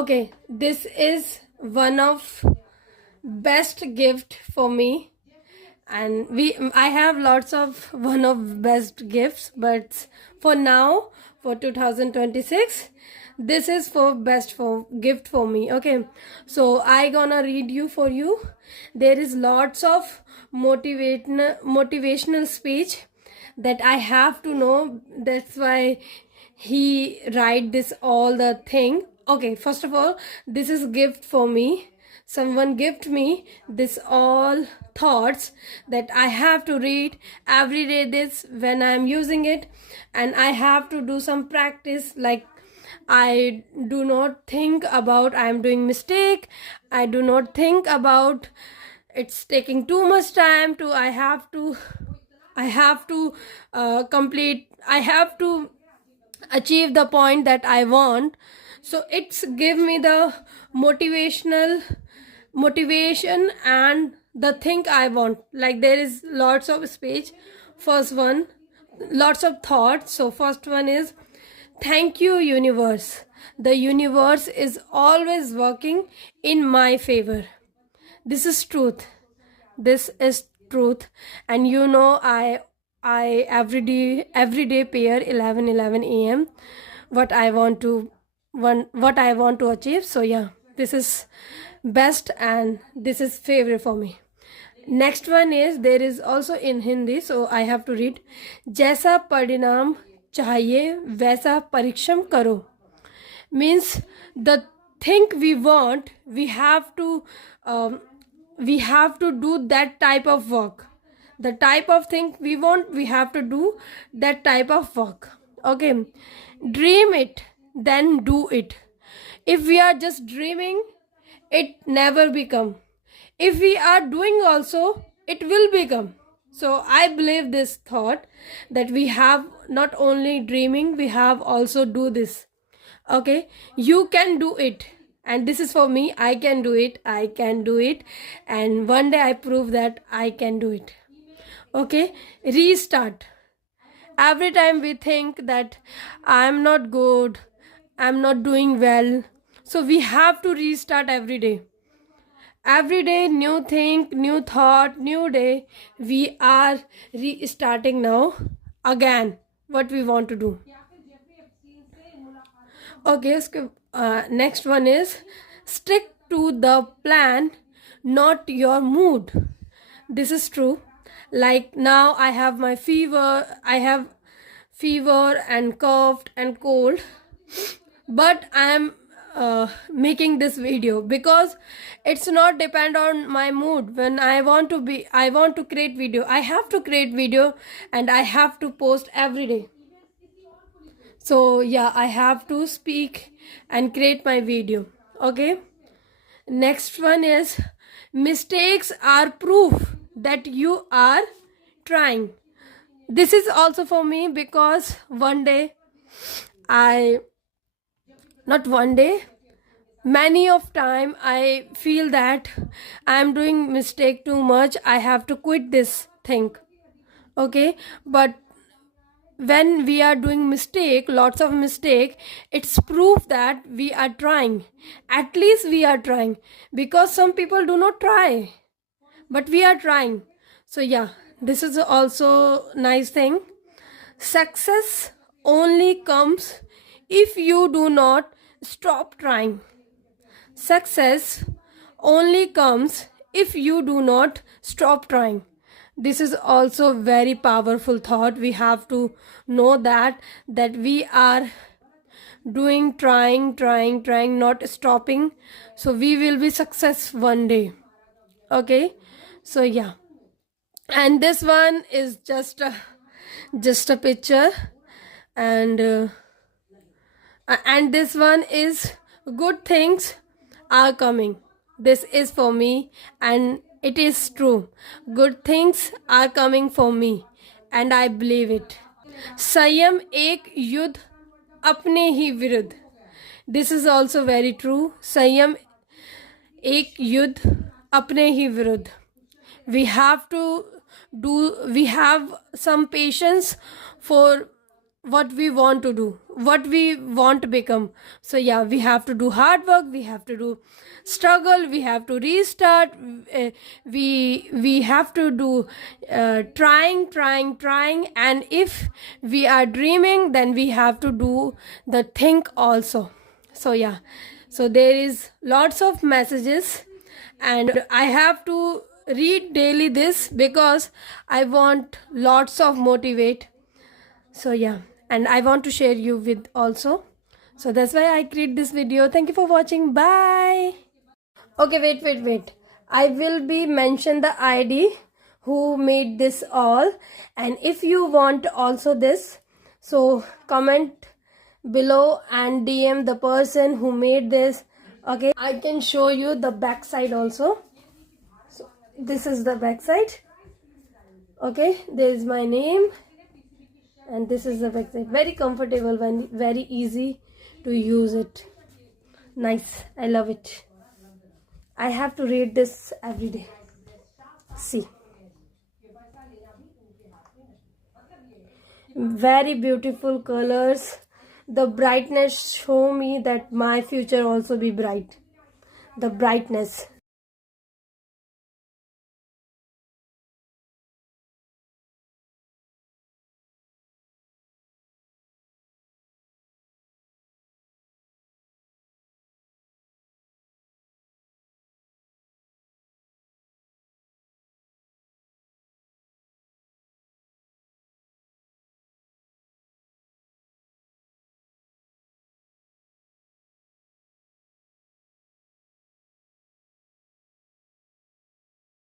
Okay, this is one of best gift for me, and I have lots of one of best gifts, but for now, for 2026, this is for best for gift for me. Okay, so I gonna read you for you. There is lots of motivational speech that I have to know. That's why he write this all the thing. Okay, first of all, this is gift for me. Someone gift me this all thoughts that I have to read every day this when I'm using it, and I have to do some practice. Like, I do not think about I'm doing mistake. I do not think about it's taking too much time to I have to complete, I have to achieve the point that I want. So it's give me the motivation and the thing I want. Like, there is lots of speech. First one, lots of thoughts. So first one is, thank you universe. The universe is always working in my favor. This is truth. This is truth. And you know, I every day pair 11 a.m. what I want to achieve. So yeah, this is best and this is favorite for me. Next one is, there is also in Hindi, so I have to read. जैसा परिणाम चाहिए वैसा परिश्रम करो. Means the thing we want, we have to do that type of work. The type of thing we want, we have to do that type of work. Okay, dream it, then do it. If we are just dreaming, it never become. If we are doing also, it will become. So I believe this thought that we have not only dreaming, we have also do this. Okay, you can do it, and this is for me. I can do it, I can do it, and one day I prove that I can do it. Okay, restart. Every time we think that I'm not good, I'm not doing well, so we have to restart every day. Every day, new thing, new thought, new day. We are restarting now again what we want to do. Okay, next one is, stick to the plan, not your mood. This is true. Like, now I have my fever, and coughed and cold, but I am making this video because it's not depend on my mood. When I want to create video, I have to create video, and I have to post every day. So yeah, I have to speak and create my video. Okay, next one is, mistakes are proof that you are trying. This is also for me, because one day many of time I feel that I'm doing mistake too much, I have to quit this thing. Okay, but when we are doing lots of mistake, it's proof that we are trying. At least we are trying, because some people do not try, but we are trying. So yeah, this is also nice thing. Success only comes if you do not stop trying. Success only comes if you do not stop trying. This is also very powerful thought. We have to know that we are doing, trying, not stopping, so we will be success one day. Okay, so yeah, and this one is just a picture, and this one is, good things are coming. This is for me, and it is true. Good things are coming for me, and I believe it. संयम एक युद्ध अपने ही विरुद्ध. This is also very true. संयम एक युद्ध अपने ही विरुद्ध. We have some patience for what we want to do, what we want to become. So yeah, we have to do hard work, we have to do struggle, we have to restart, we have to do trying, and if we are dreaming, then we have to do the think also. So yeah, so there is lots of messages, and I have to read daily this because I want lots of motivate. So yeah, and I want to share you with also, so that's why I create this video. Thank you for watching. Bye. Okay, wait, I will be mention the ID who made this all, and if you want also this, so comment below and DM the person who made this. Okay, I can show you the back side also. So this is the back side. Okay, there is my name, and this is the backside. Very comfortable, very easy to use it. Nice, I love it. I have to read this every day. See, very beautiful colors. The brightness show me that my future also be bright. The brightness.